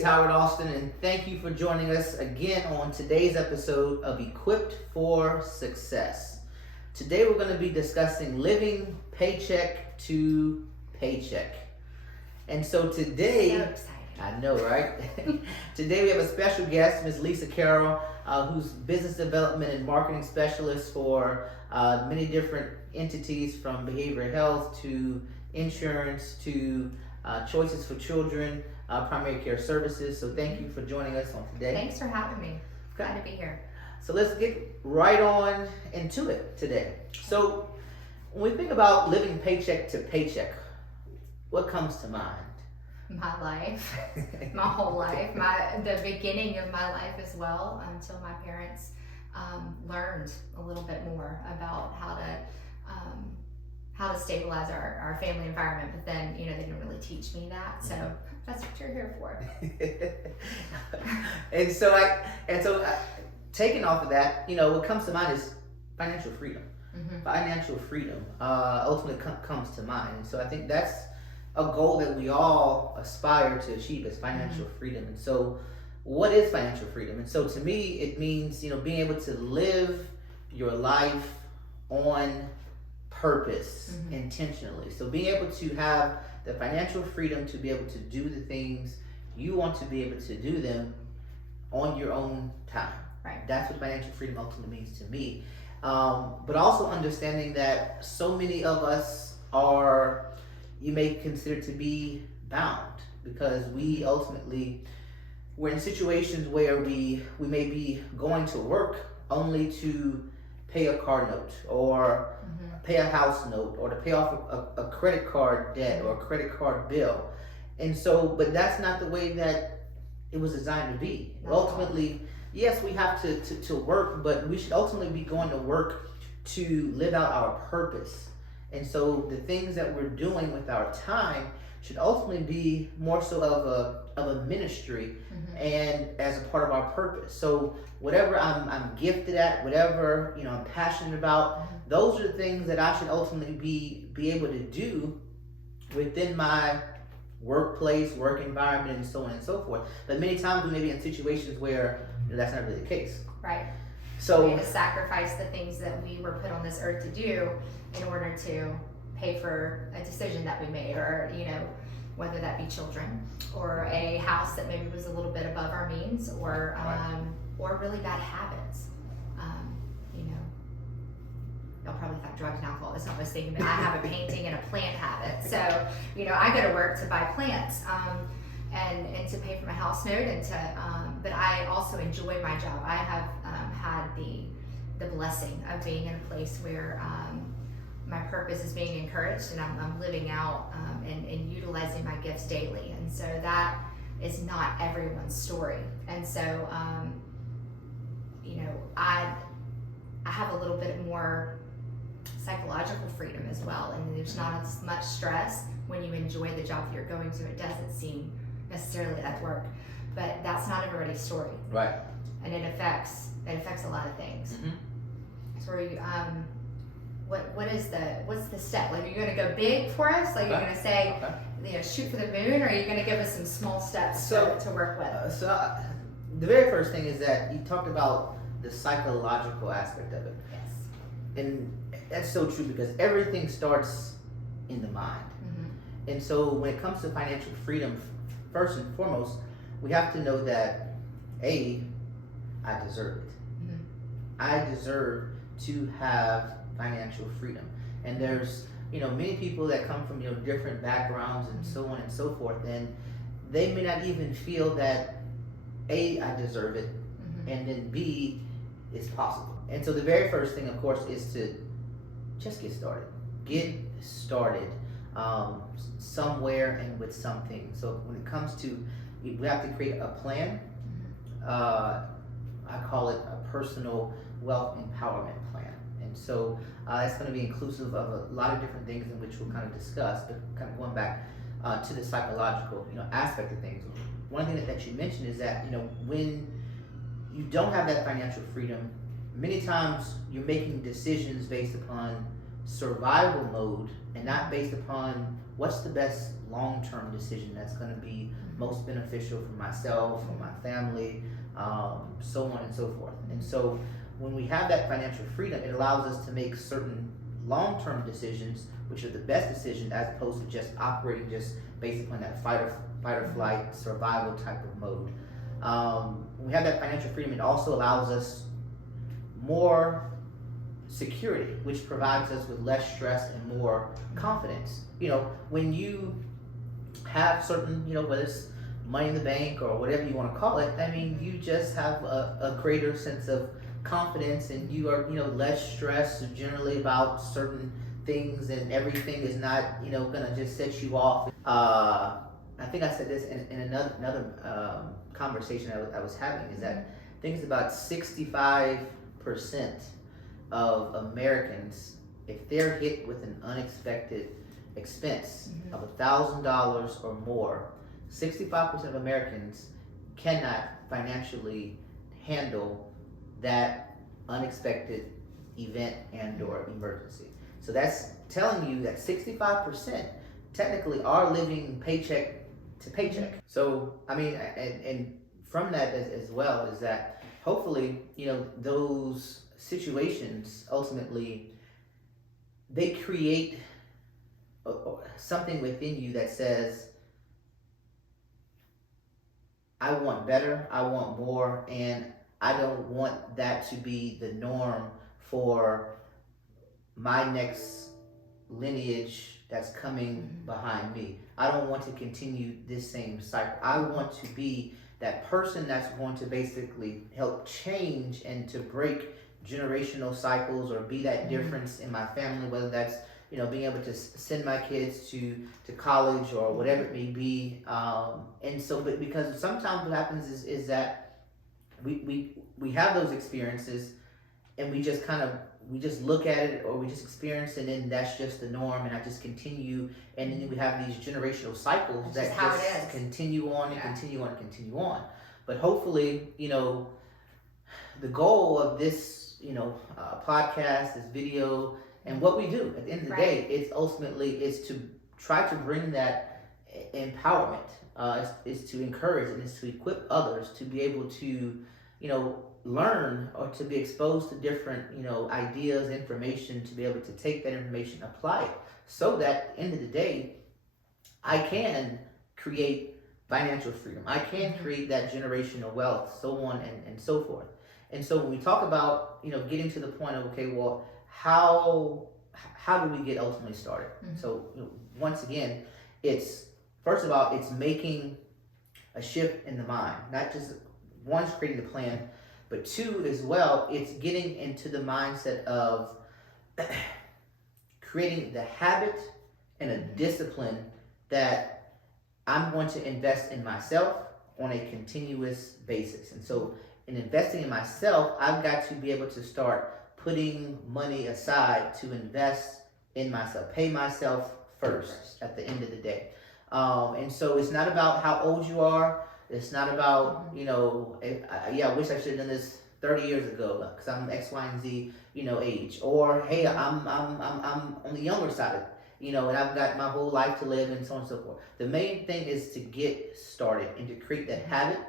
it's Howard Austin, and thank you for joining us again on today's episode of Equipped for Success. Today we're going to be discussing living paycheck to paycheck. And so today, So exciting. I know, right? Today we have a special guest, Ms. Lisa Carroll, who's business development and marketing specialist for many different entities, from behavioral health to insurance to choices for children, primary care services. So thank you for joining us on today. Thanks for having me. Glad to be here. So let's get right on into it today. So when we think about living paycheck to paycheck, what comes to mind? My life, my whole life, the beginning of my life as well, until my parents learned a little bit more about how to stabilize our family environment. But then, they didn't really teach me that. So that's what you're here for. and so taking off of that, what comes to mind is financial freedom. Mm-hmm. Financial freedom ultimately comes to mind. And so I think that's a goal that we all aspire to achieve, is financial freedom. And so what is financial freedom? And so to me, it means, being able to live your life on purpose, intentionally. So being able to have the financial freedom to be able to do the things you want to be able to do them on your own time. Right. That's what financial freedom ultimately means to me. But also understanding that so many of us are, you may consider to be bound, because we're in situations where we may be going to work only to pay a car note, or pay a house note, or to pay off a credit card debt or a credit card bill. And so, but that's not the way that it was designed to be. Ultimately, yes, we have to work, but we should ultimately be going to work to live out our purpose. And so the things that we're doing with our time should ultimately be more so of a ministry and as a part of our purpose. So whatever I'm gifted at, whatever I'm passionate about, those are the things that I should ultimately be able to do within my workplace, work environment, and so on and so forth. But many times we may be in situations where that's not really the case. Right. So we had to sacrifice the things that we were put on this earth to do in order to pay for a decision that we made, or whether that be children, or a house that maybe was a little bit above our means, or really bad habits. Y'all probably thought drugs and alcohol. That's not what I was thinking, but I have a painting and a plant habit. So I go to work to buy plants and to pay for my house note, and but I also enjoy my job. I have had the blessing of being in a place where my purpose is being encouraged, and I'm living out and utilizing my gifts daily. And so that is not everyone's story. And so, I have a little bit more psychological freedom as well. And there's not as much stress when you enjoy the job that you're going to. It doesn't seem necessarily at work, but that's not everybody's story. Right. And it affects a lot of things. So what's the step? Like, are you going to go big for us? Like, you're going to say, shoot for the moon, or are you going to give us some small steps to work with? The very first thing is that you talked about the psychological aspect of it. Yes. And that's so true, because everything starts in the mind. And so when it comes to financial freedom, first and foremost, we have to know that, I deserve it. I deserve to have financial freedom. And there's, many people that come from, different backgrounds and so on and so forth, and they may not even feel that, I deserve it, and then B, it's possible. And so the very first thing, of course, is to just get started. Get started somewhere and with something. So when it comes to, we have to create a plan. I call it a personal wealth empowerment plan. And so that's going to be inclusive of a lot of different things in which we'll kind of discuss, but kind of going back to the psychological aspect of things. One thing that you mentioned is that when you don't have that financial freedom, many times you're making decisions based upon survival mode and not based upon what's the best long-term decision that's going to be most beneficial for myself, for my family, so on and so forth. And so when we have that financial freedom, it allows us to make certain long-term decisions, which are the best decisions, as opposed to just operating just based upon that fight or flight survival type of mode. When we have that financial freedom, it also allows us more security, which provides us with less stress and more confidence. When you have certain, whether it's money in the bank or whatever you want to call it, I mean, you just have a greater sense of confidence, and you are, less stressed generally about certain things, and everything is not, gonna just set you off. I think I said this in another conversation I was having, is that I think it's about 65% of Americans, if they're hit with an unexpected expense of $1,000 or more, 65% of Americans cannot financially handle that unexpected event and or emergency. So that's telling you that 65% technically are living paycheck to paycheck. So I mean, and from that as well, is that hopefully, those situations ultimately, they create something within you that says, I want better, I want more, and I don't want that to be the norm for my next lineage that's coming behind me. I don't want to continue this same cycle. I want to be that person that's going to basically help change and to break generational cycles, or be that difference in my family, whether that's being able to send my kids to college or whatever it may be. And so, but because sometimes what happens is that we have those experiences, and we just look at it, or we just experience it, and that's just the norm, and I just continue, and then we have these generational cycles that just continue on and continue on and continue on. But hopefully, the goal of this, podcast, this video, and what we do at the end of the day, it's ultimately is to try to bring that empowerment, is to encourage and is to equip others to be able to, learn, or to be exposed to different, ideas, information, to be able to take that information, apply it, so that at the end of the day, I can create financial freedom. I can create that generational wealth, so on and so forth. And so when we talk about, getting to the point of, okay, well, how do we get ultimately started? So once again, it's, first of all, it's making a shift in the mind, not just one's creating the plan, but two as well, it's getting into the mindset of creating the habit and a discipline that I'm going to invest in myself on a continuous basis. And so in investing in myself, I've got to be able to start putting money aside to invest in myself, pay myself first at the end of the day. And so it's not about how old you are. It's not about, I wish I should have done this 30 years ago because I'm X, Y, and Z, age. Or, hey, I'm on the younger side, and I've got my whole life to live, and so on and so forth. The main thing is to get started and to create that habit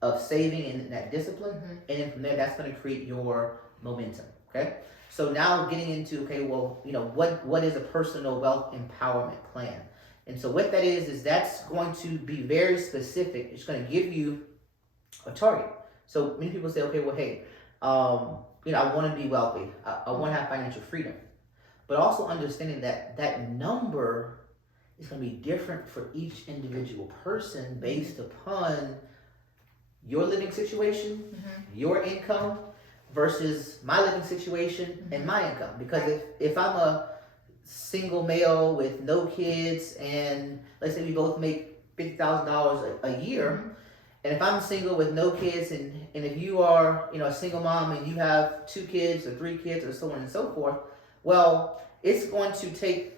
of saving and that discipline. And then from there, that's going to create your momentum, okay? So now getting into, okay, well, what is a personal wealth empowerment plan? And so what that is that's going to be very specific. It's going to give you a target. So many people say, okay, well, hey, I want to be wealthy. I want to have financial freedom. But also understanding that number is going to be different for each individual person based upon your living situation, your income, versus my living situation and my income. Because if I'm a single male with no kids, and let's say we both make $50,000 a year, and if I'm single with no kids, and if you are a single mom and you have 2 kids or 3 kids or so on and so forth, well, it's going to take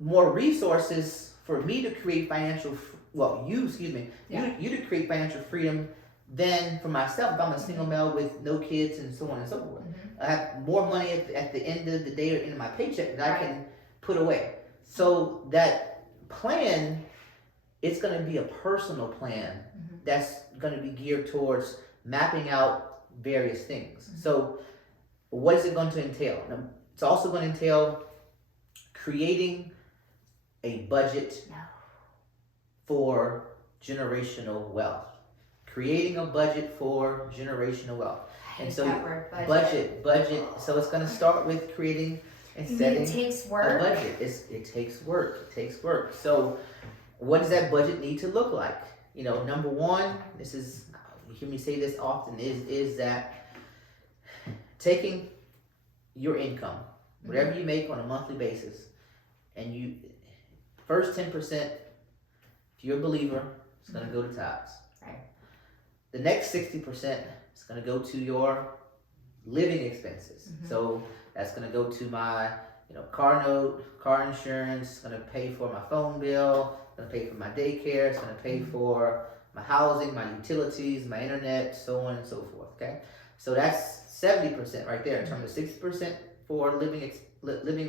more resources for me to create you to create financial freedom than for myself if I'm a single male with no kids and so on and so forth. I have more money at the end of the day or end of my paycheck that I Right. can put away. So that plan, it's going to be a personal plan that's going to be geared towards mapping out various things. So what is it going to entail? Now, it's also going to entail creating a budget for generational wealth. Creating a budget for generational wealth. I hate And so that word, budget. So it's going to start with creating and You mean setting it takes a work? budget. It takes work. It takes work. So what does that budget need to look like? You know, number one, this is, you hear me say this often, is that taking your income, whatever you make on a monthly basis, and you, first 10%, if you're a believer, it's going to go to tithes. Right. The next 60% is going to go to your living expenses. So that's going to go to my, car note, car insurance. It's going to pay for my phone bill. It's going to pay for my daycare. It's going to pay for my housing, my utilities, my internet, so on and so forth. Okay, so that's 70% right there in terms of 60% for living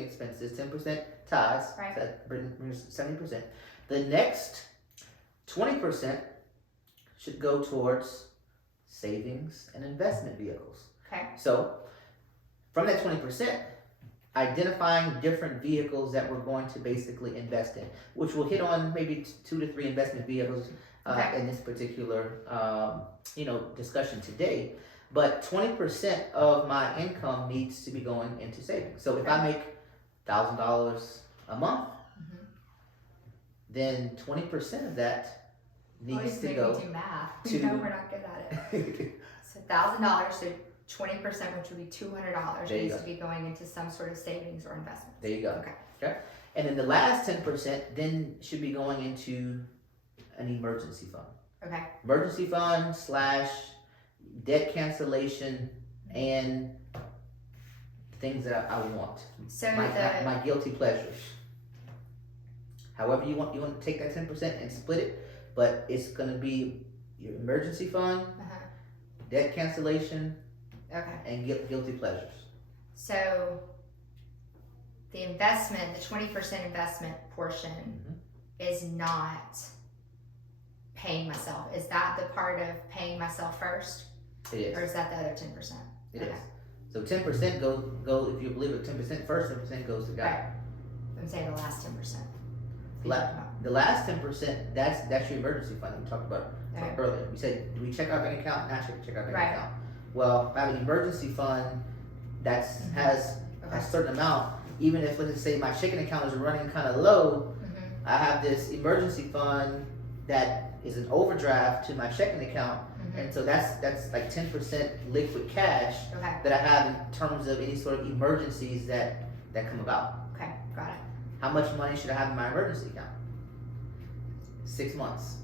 expenses, 10% tithes. Right. So that brings 70%. The next 20% should go towards savings and investment vehicles. Okay. So from that 20%, identifying different vehicles that we're going to basically invest in, which we'll hit on maybe 2 to 3 investment vehicles in this particular discussion today. But 20% of my income needs to be going into savings. So if I make $1,000 a month, then 20% of that needs to go do math. to- No, we're not good at it. So $1,000, so 20%, which would be $200, There you needs go. to be going into some sort of savings or investment. There you go. Okay. And then the last 10% then should be going into an emergency fund. Okay. Emergency fund / debt cancellation and things that I want. So my guilty pleasures. However you want to take that 10% and split it, but it's gonna be your emergency fund, debt cancellation, and guilty pleasures. So the investment, the 20% investment portion is not paying myself. Is that the part of paying myself first? It is. Or is that the other 10%? It is. So 10% go if you believe it, 10% first, 10% goes to God. Right. I'm saying the last 10%. The last 10%, that's your emergency fund that we talked about earlier. We said, do we check our bank account? Not check our bank account. Well, if I have an emergency fund that has a certain amount, even if, let's just say, my checking account is running kind of low, I have this emergency fund that is an overdraft to my checking account, and so that's like 10% liquid cash that I have in terms of any sort of emergencies that come about. Okay, got it. How much money should I have in my emergency account? 6 months.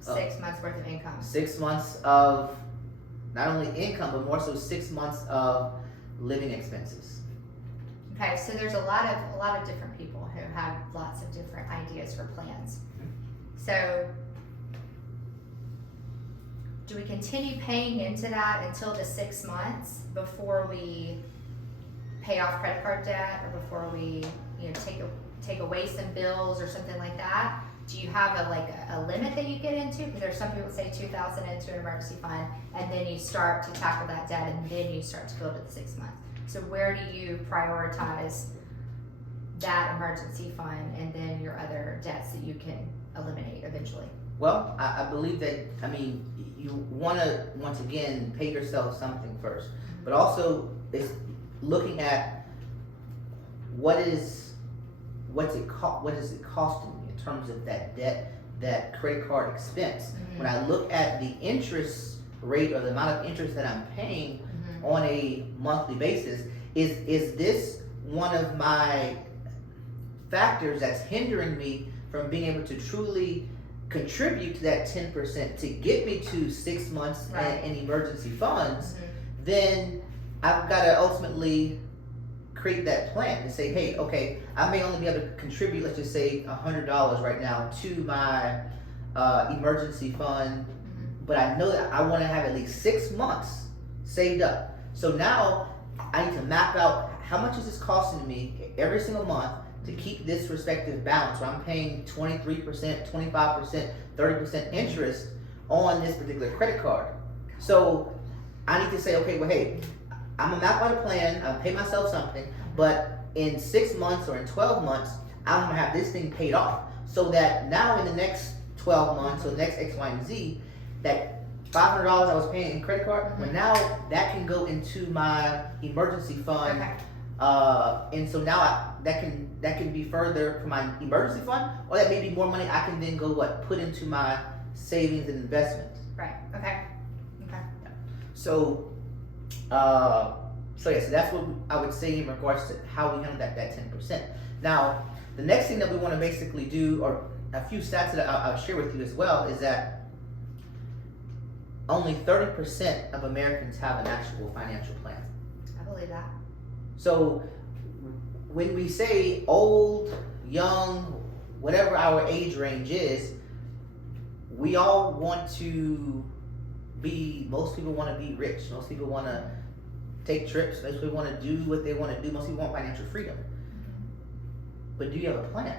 6 months worth of income. 6 months of not only income, but more so 6 months of living expenses. Okay, so there's a lot of different people who have lots of different ideas for plans. So do we continue paying into that until the 6 months before we pay off credit card debt, or before we take away some bills or something like that? Do you have a limit that you get into? Because there's some people say $2,000 into an emergency fund, and then you start to tackle that debt, and then you start to build it the 6 months. So where do you prioritize that emergency fund and then your other debts that you can eliminate eventually? Well, I believe that, you want to, once again, pay yourself something first, but also it's looking at what is it costing me in terms of that debt, that credit card expense. When I look at the interest rate or the amount of interest that I'm paying on a monthly basis, is this one of my factors that's hindering me from being able to truly contribute to that 10% to get me to 6 months in emergency funds? Then I've got to ultimately create that plan and say, hey, okay, I may only be able to contribute, let's just say $100 right now to my emergency fund, but I know that I want to have at least 6 months saved up. So now I need to map out how much is this costing me every single month to keep this respective balance where I'm paying 23%, 25%, 30% interest on this particular credit card. So I need to say, okay, well, hey, I'm gonna map out a plan, I'll pay myself something, but in 6 months or in 12 months, I'm gonna have this thing paid off. So that now in the next 12 months or the next X, Y, and Z, that $500 I was paying in credit card, well now that can go into my emergency fund. Okay. And so now that can be further for my emergency fund, or that may be more money I can then go put into my savings and investments. Right. Okay. Okay. So, so that's what I would say in regards to how we handle that 10%. Now, the next thing that we want to basically do, or a few stats that I'll share with you as well, is that only 30% of Americans have an actual financial plan. I believe that. So when we say old, young, whatever our age range is, we all want to most people want to be rich. Most people want to take trips. Most people want to do what they want to do. Most people want financial freedom. But do you have a plan?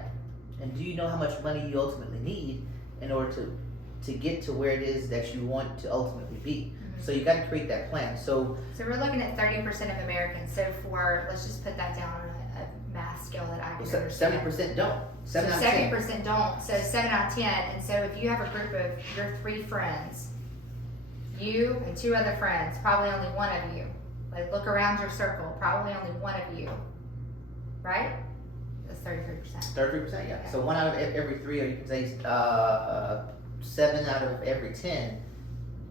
And do you know how much money you ultimately need in order to get to where it is that you want to ultimately be? So you got to create that plan. So we're looking at 30% of Americans. So let's just put that down on a math scale that I can understand. 70% don't. 70% don't. So 7 out of 10. And so if you have a group of your 3 friends, you and 2 other friends, probably only one of you. Like look around your circle, probably only one of you. Right? That's 33%. 33%, yeah. Okay. So 1 out of every 3, or you can say 7 out of every 10.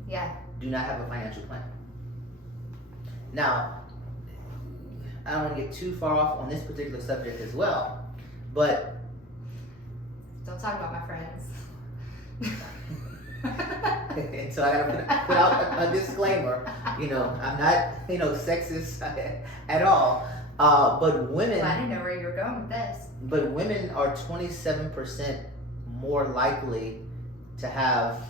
Yeah. Do not have a financial plan. Now, I don't want to get too far off on this particular subject as well, but don't talk about my friends. and so I gotta put out a disclaimer. I'm not sexist at all. But women. Well, I didn't know where you were going with this. But women are 27% more likely to have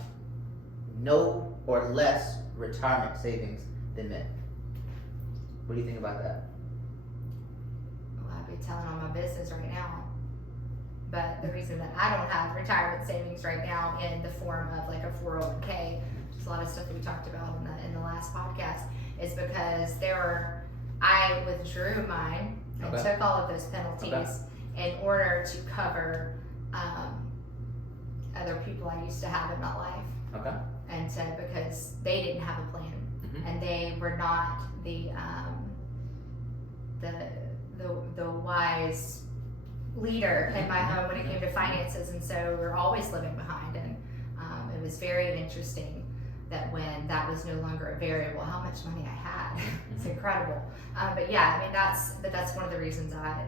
no or less retirement savings than men. What do you think about that? Well, I'd be telling on my business right now. But the reason that I don't have retirement savings right now in the form of like a 401k, which is a lot of stuff that we talked about in the last podcast, is because I withdrew mine and took all of those penalties in order to cover other people I used to have in my life. Okay. And so because they didn't have a plan, and they were not the wise leader in my home when it came to finances, and so we're always living behind. And it was very interesting that when that was no longer a variable, how much money I had. It's incredible. But yeah, I mean that's one of the reasons I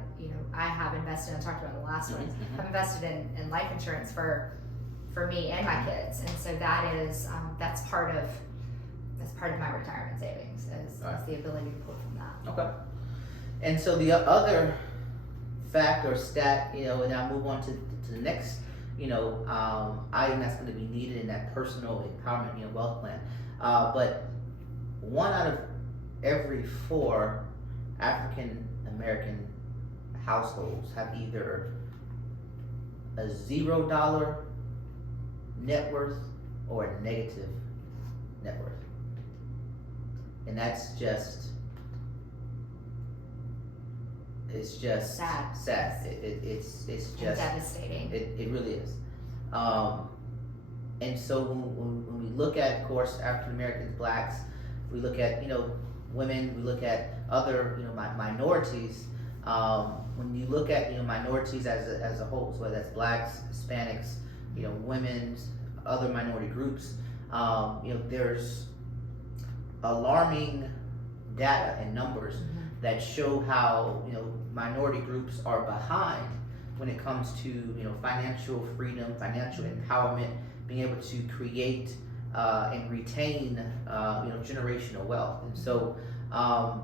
have invested. I talked about in the last one. I've invested in life insurance for me and my kids, and so that's part of my retirement savings is the ability to pull from that. Okay. And so the other fact or stat, and I'll move on to the next, item that's going to be needed in that personal empowerment, wealth plan. But 1 out of every 4 African American households have either a $0 net worth or a negative net worth. And that's just sad. It's just devastating. It really is. And so when we look at, of course, African Americans, blacks, we look at women, we look at other minorities. When you look at minorities as a whole, so whether that's blacks, Hispanics, women's, other minority groups, there's alarming data and numbers that show how minority groups are behind when it comes to financial freedom, financial empowerment, being able to create and retain generational wealth. And so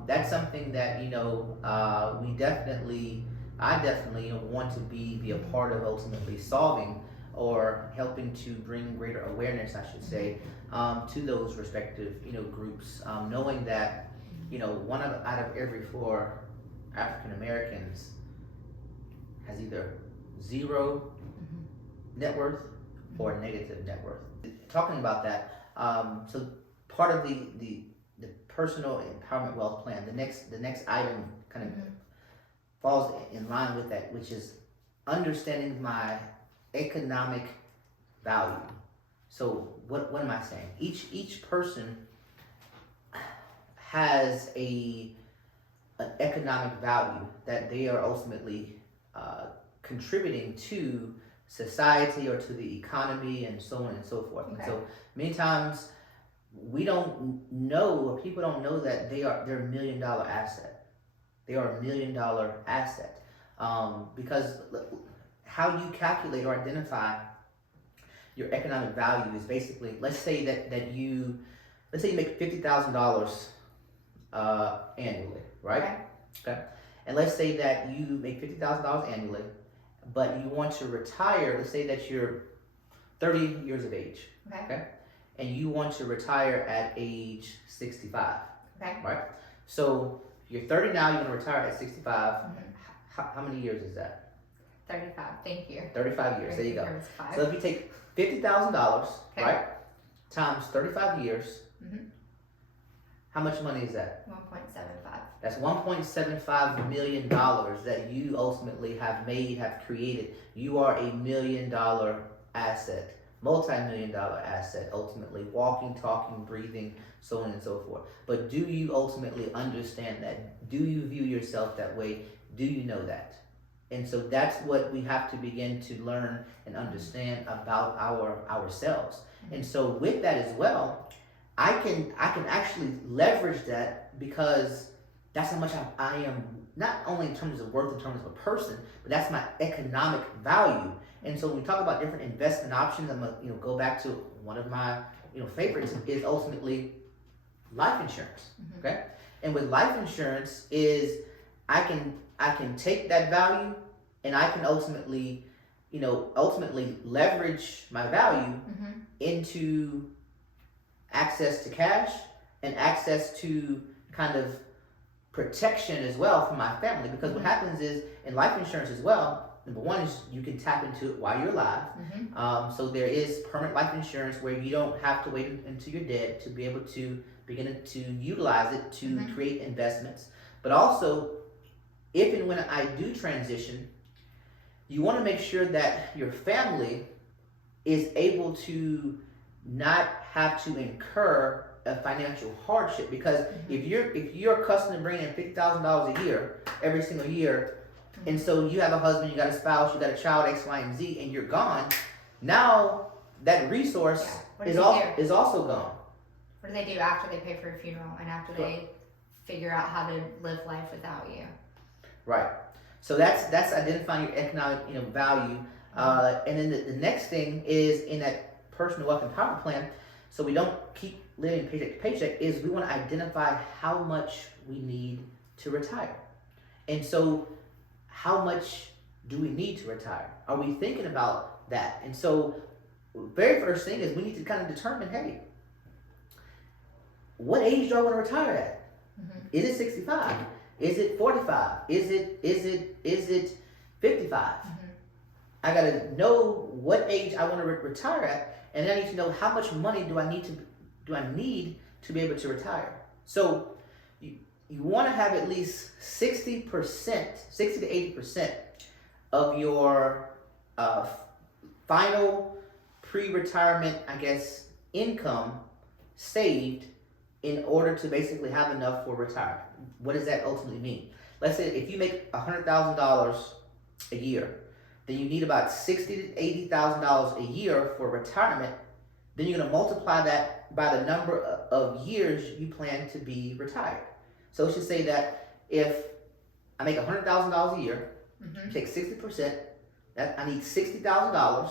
that's something that I definitely want to be a part of ultimately solving or helping to bring greater awareness, I should say, to those respective groups, knowing that one out of every 4 African Americans has either zero net worth or negative net worth. Talking about that, so part of the personal empowerment wealth plan, the next item kind of falls in line with that, which is understanding my economic value. So what am I saying? Each person has an economic value that they are ultimately contributing to society or to the economy and so on and so forth. Okay. And so many times we don't know, or people don't know that they're $1 million asset. They are $1 million asset because how you calculate or identify your economic value is basically, let's say you make $50,000 annually, right? Okay. And let's say that you make $50,000 annually, but you want to retire. Let's say that you're 30 years of age, okay? And you want to retire at age 65, right? So you're 30 now, you want to retire at 65. How many years is that? 35, thank you. 35 years, there you go. So if you take $50,000, right, times 35 years, how much money is that? 1.75. That's $1.75 million that you ultimately have created. You are $1 million asset, multi-million-dollar asset, ultimately, walking, talking, breathing, so on and so forth. But do you ultimately understand that? Do you view yourself that way? Do you know that? And so that's what we have to begin to learn and understand about ourselves. And so with that as well, I can actually leverage that because that's how much I am, not only in terms of worth, in terms of a person, but that's my economic value. And so when we talk about different investment options, I'm gonna go back to one of my favorites is ultimately life insurance. Okay, and with life insurance is I can take that value and I can ultimately leverage my value into access to cash and access to kind of protection as well for my family. Because what happens is in life insurance as well, number one is you can tap into it while you're alive. So there is permanent life insurance where you don't have to wait until you're dead to be able to begin to utilize it to create investments. But also, if and when I do transition, you want to make sure that your family is able to not have to incur a financial hardship. Because if you're accustomed to bringing in $50,000 a year every single year, and so you have a husband, you got a spouse, you got a child, X, Y, and Z, and you're gone, now that resource is also gone. What do they do after they pay for a funeral and after they figure out how to live life without you? Right. So that's identifying your economic value. And then the next thing is in that personal wealth empowerment plan, so we don't keep living paycheck to paycheck, is we want to identify how much we need to retire. And so how much do we need to retire? Are we thinking about that? And so very first thing is we need to kind of determine, hey, what age do I want to retire at? Is it 65? Is it 45? Is it 55? I gotta know what age I want to retire at, and then I need to know how much money do I need to be able to retire. So you want to have at least 60% to 80% of your final pre-retirement, income saved in order to basically have enough for retirement. What does that ultimately mean? Let's say if you make $100,000 a year, then you need about $60,000 to $80,000 a year for retirement. Then you're going to multiply that by the number of years you plan to be retired. So let's just say that if I make $100,000 a year, take 60%, that I need $60,000.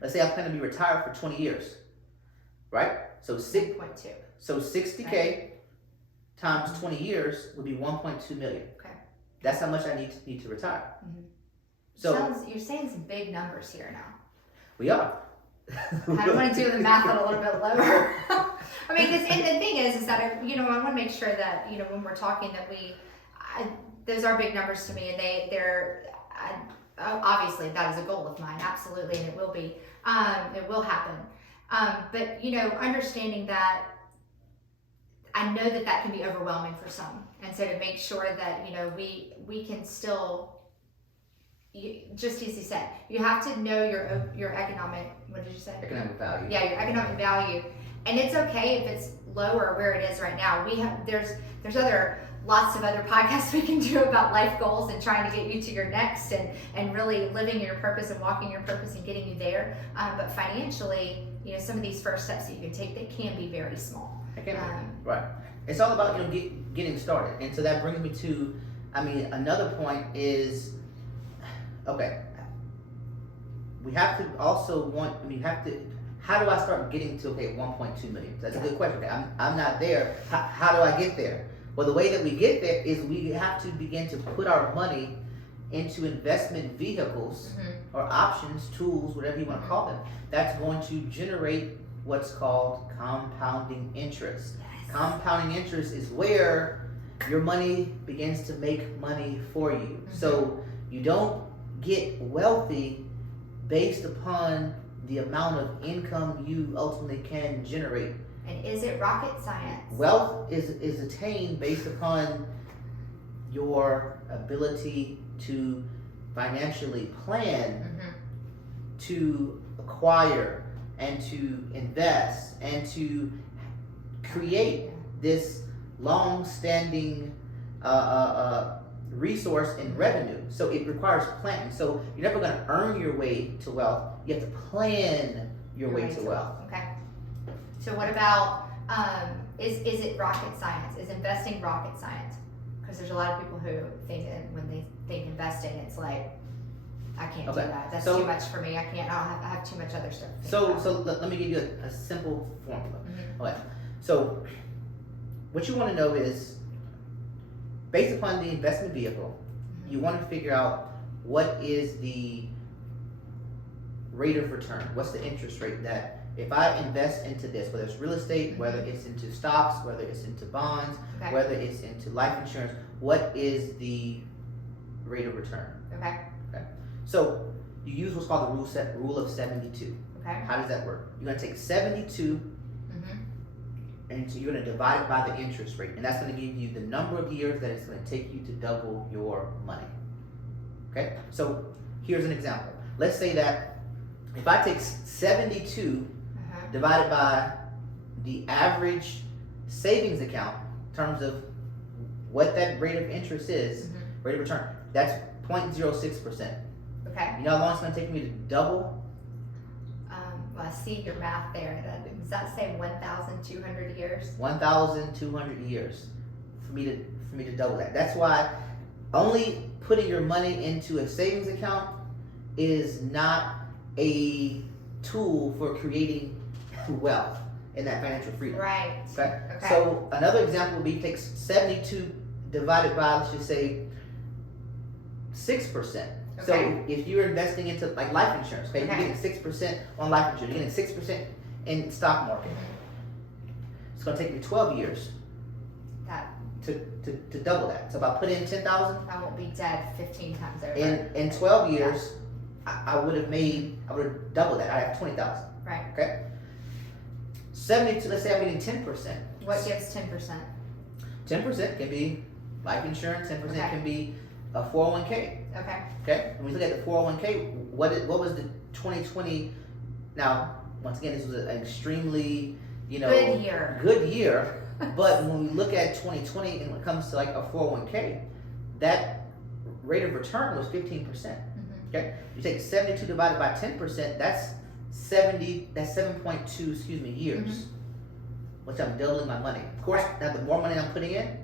Let's say I plan to be retired for 20 years, right? So 6.2. So 60K times 20 years would be 1.2 million. Okay. That's how much I need to retire. So you're saying some big numbers here now. We are. I don't want to do the math a little bit lower. I mean, and the thing is that I want to make sure that when we're talking that those are big numbers to me, and they're obviously that is a goal of mine, absolutely, and it will be, it will happen. But understanding that I know that can be overwhelming for some, and so to make sure that we can still. Just as you said, you have to know your economic. What did you say? Economic value. Yeah, your economic value, and it's okay if it's lower where it is right now. There's lots of other podcasts we can do about life goals and trying to get you to your next and really living your purpose and walking your purpose and getting you there. But financially, some of these first steps that you can take, they can be very small. Right. It's all about getting started, and so that brings me to, another point is. Okay. We have to also how do I start getting to 1.2 million? That's a good question. Okay, I'm not there. How do I get there? Well, the way that we get there is we have to begin to put our money into investment vehicles or options, tools, whatever you want to call them. That's going to generate what's called compounding interest. Yes. Compounding interest is where your money begins to make money for you. So you don't get wealthy based upon the amount of income you ultimately can generate. And is it rocket science? Wealth is attained based upon your ability to financially plan, to acquire, and to invest, and to create this long-standing resource and revenue. So it requires planning. So you're never going to earn your way to wealth. You have to plan your way to wealth. Okay. So what about is it rocket science? Is investing rocket science? Because there's a lot of people who think that when they think investing, it's like, I can't do that. That's too much for me. I can't. I have too much other stuff. So let me give you a simple formula. Okay. So what you want to know is, based upon the investment vehicle, you want to figure out what is the rate of return. What's the interest rate that if I invest into this, whether it's real estate, whether it's into stocks, whether it's into bonds, whether it's into life insurance, what is the rate of return? Okay. So you use what's called the rule of 72. Okay. How does that work? You're going to take 72 and so you're going to divide it by the interest rate, and that's going to give you the number of years that it's going to take you to double your money. Okay, so here's an example. Let's say that if I take 72 divided by the average savings account in terms of what that rate of interest is, rate of return, that's 0.06%. Okay. You know how long it's going to take me to double? I see your math there. Does that say 1,200 years? 1,200 years for me to double that. That's why only putting your money into a savings account is not a tool for creating wealth and that financial freedom. Right. Okay. So another example would be take 72 divided by, let's just say, 6%. So if you're investing into like life insurance, you're getting 6% on life insurance, you're getting 6% in stock market. It's going to take me 12 years to double that. So if I put in 10,000, I won't be dead 15 times over. In 12 years, I would have doubled that. I have 20,000. Right. Okay. 72. Let's say I'm getting 10%. What gives 10%? 10% can be life insurance. 10% can be a 401k. Okay. When we look at the 401k, what was the 2020? Now, once again, this was an extremely, good year. But when we look at 2020, and when it comes to like a 401k, that rate of return was 15%. Okay. You take 72 divided by 10%, that's 7.2, years. Which I'm doubling my money. Of course, now the more money I'm putting in,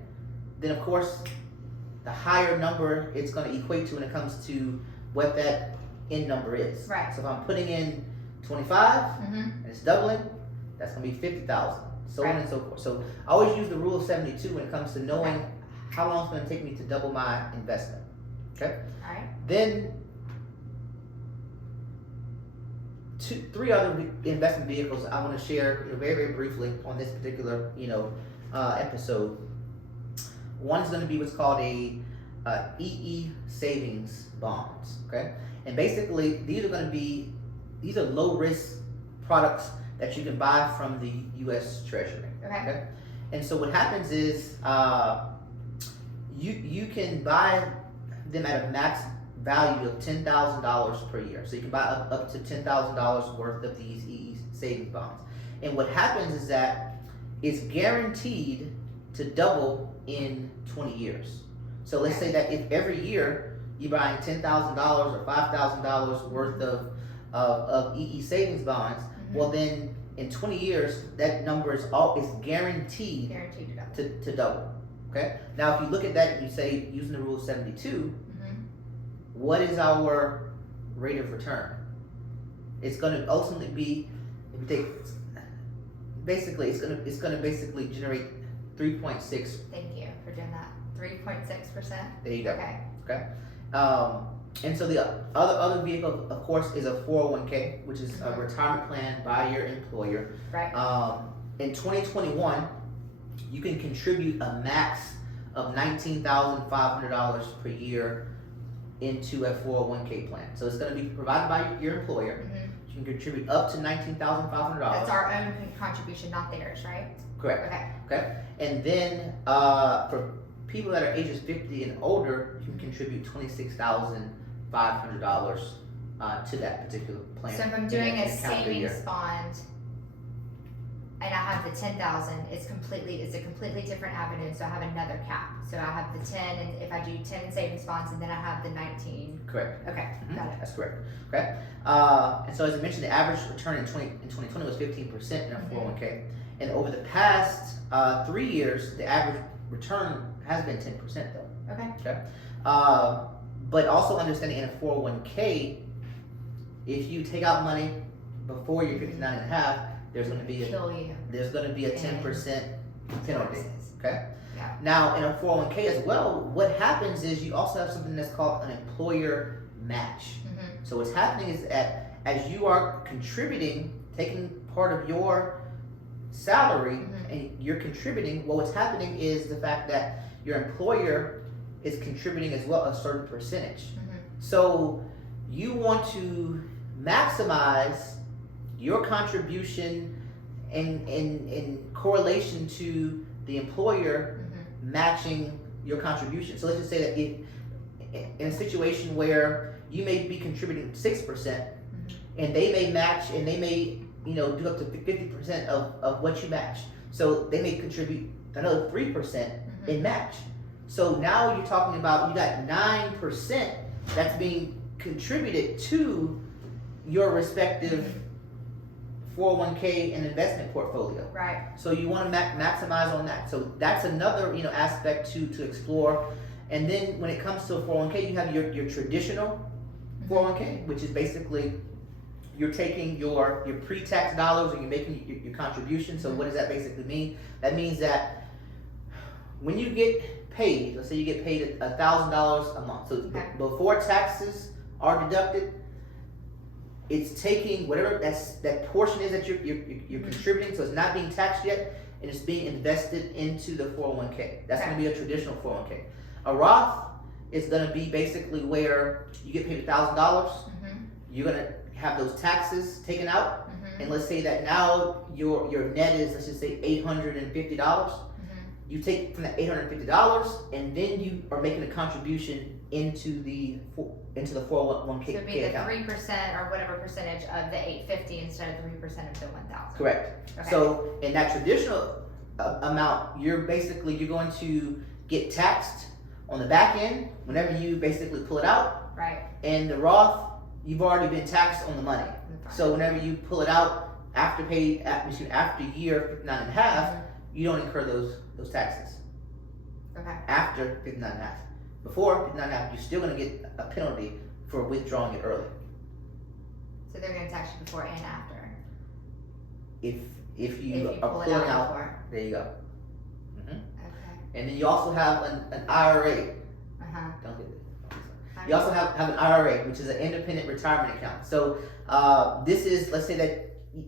then of course, the higher number it's going to equate to when it comes to what that end number is. Right. So if I'm putting in 25 and it's doubling, that's going to be 50,000, so on and so forth. So I always use the rule of 72 when it comes to knowing how long it's going to take me to double my investment. Okay. All right. Then three other investment vehicles I want to share very, very briefly on this particular episode. One is going to be what's called a EE savings bonds. Okay, and basically these are low risk products that you can buy from the U.S. Treasury. Okay. And so what happens is you can buy them at a max value of $10,000 per year. So you can buy up to $10,000 worth of these EE savings bonds. And what happens is that it's guaranteed to double in 20 years. So let's say that if every year you're buying $10,000 or $5,000 worth of EE savings bonds, well then in 20 years that number is guaranteed to double. Okay. Now if you look at that and you say using the rule of 72, what is our rate of return? It's going to ultimately be, basically it's going to basically generate 3.6. Thank you for doing that. 3.6%. There you go. Okay. And so the other vehicle, of course, is a 401k, which is a retirement plan by your employer. Right. In 2021, you can contribute a max of $19,500 per year into a 401k plan. So it's going to be provided by your employer. You can contribute up to $19,500. That's our own contribution, not theirs, right? Correct. Okay. And then for people that are ages 50 and older, you can contribute $26,500 to that particular plan. So if I'm doing a savings bond and I have the 10,000, it's a completely different avenue. So I have another cap. So I have the 10, and if I do 10 savings bonds, and then I have the 19. Correct. Okay, got it. That's correct. Okay. And so as I mentioned, the average return in 2020 was 15% in a 401k, and over the past 3 years, the average return has been 10% though. Okay. But also understanding in a 401k, if you take out money before you're 59 and a half, there's going to be a 10% penalty. Okay. Yeah. Now in a 401k as well, what happens is you also have something that's called an employer match. So what's happening is that as you are contributing, taking part of your salary and you're contributing, well, what's happening is the fact that your employer is contributing as well a certain percentage. So you want to maximize your contribution in correlation to the employer matching your contribution. So let's just say that if in a situation where you may be contributing 6% and they may match and they may do up to 50% of what you match. So they may contribute another 3% in match. So now you're talking about you got 9% that's being contributed to your respective 401k and investment portfolio. Right. So you want to maximize on that. So that's another aspect to explore. And then when it comes to a 401k, you have your traditional 401k, which is basically you're taking your pre-tax dollars and you're making your contribution. So what does that basically mean? That means that when you get paid, let's say you get paid $1,000 a month. So before taxes are deducted, it's taking whatever that portion is that you're contributing. So it's not being taxed yet, and it's being invested into the 401k. That's going to be a traditional 401k. A Roth is going to be basically where you get paid $1,000. You're going to have those taxes taken out, and let's say that now your net is, let's just say $850. You take from that $850, and then you are making a contribution into the 401k so it'd be the account. 3% or whatever percentage of the 850 instead of 3% of the 1,000. Correct. Okay. So in that traditional amount, you're going to get taxed on the back end whenever you basically pull it out. Right. And the Roth, you've already been taxed on the money. So whenever you pull it out after year 59 and a half, you don't incur those taxes. Okay. After 59 and a half. Before 59 and a half, you're still going to get a penalty for withdrawing it early. So they're going to tax you before and after. If you are pull it pulling out out, before. there you go. Okay. And then you also have an IRA. Uh-huh. Don't get it. You also have an IRA, which is an independent retirement account. So this is, let's say that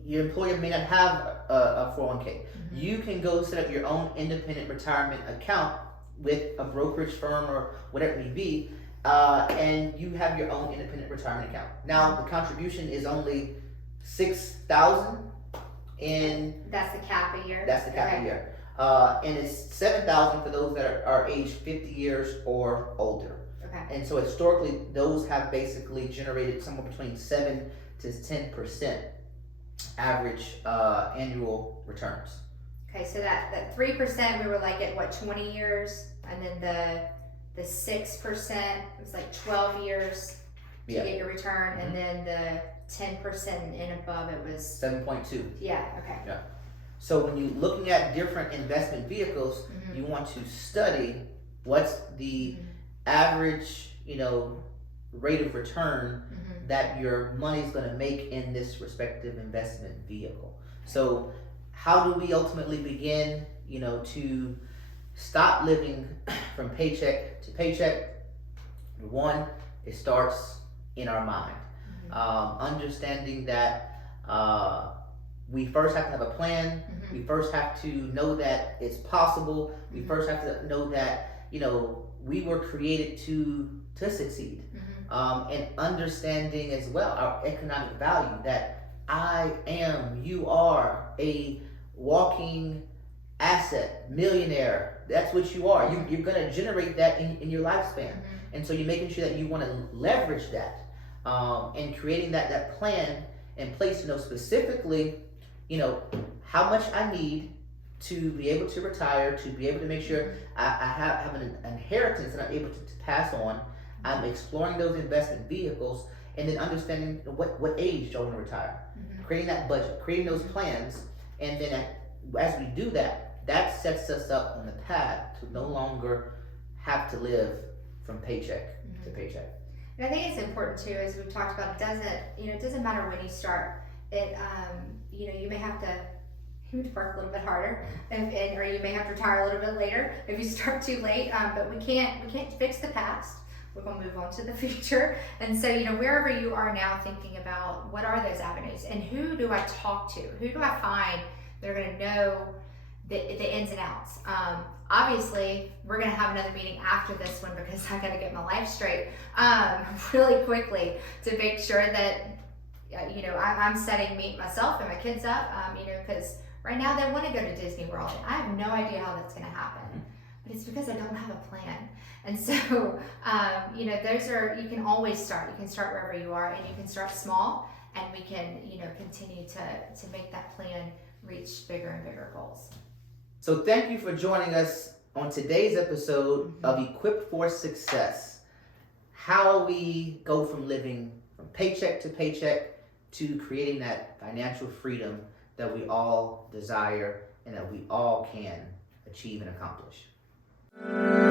your employer may not have a 401k. You can go set up your own independent retirement account with a brokerage firm or whatever it may be, and you have your own independent retirement account. Now the contribution is only $6,000, and that's the cap a year. That's the cap a year, and it's $7,000 for those that are aged 50 years or older. Okay. And so historically, those have basically generated somewhere between 7 to 10% average annual returns. Okay, so that 3% we were like at what, 20 years, and then the 6% was like 12 years to get your return, and then the 10% and above it was 7.2. Yeah. Okay. Yeah. So when you're looking at different investment vehicles, you want to study what's the average, rate of return that your money is going to make in this respective investment vehicle. So how do we ultimately begin, to stop living from paycheck to paycheck? One, it starts in our mind. Understanding that we first have to have a plan. We first have to know that it's possible. We first have to know that, we were created to succeed. And understanding as well our economic value, that you are a walking asset, millionaire. That's what you are. You're going to generate that in your lifespan. And so you're making sure that you want to leverage that, and creating that plan in place to know specifically, how much I need to be able to retire, to be able to make sure I have an inheritance that I'm able to pass on. I'm exploring those investment vehicles, and then understanding what age do I want to retire. Creating that budget, creating those plans, and then as we do that, that sets us up on the path to no longer have to live from paycheck to paycheck. And I think it's important too, as we've talked about, it doesn't matter when you start. It you may have to work a little bit harder, or you may have to retire a little bit later if you start too late. But we can't fix the past. We're going to move on to the future. And so, wherever you are now, thinking about what are those avenues, and who do I talk to? Who do I find that are going to know the ins and outs? Obviously, we're going to have another meeting after this one, because I got to get my life straight really quickly to make sure that I'm setting myself and my kids up. Because right now they want to go to Disney World. I have no idea how that's going to happen, but it's because I don't have a plan. And so, you can always start. You can start wherever you are, and you can start small, and we can, continue to make that plan reach bigger and bigger goals. So thank you for joining us on today's episode of Equipped for Success. How we go from living from paycheck to paycheck to creating that financial freedom that we all desire and that we all can achieve and accomplish.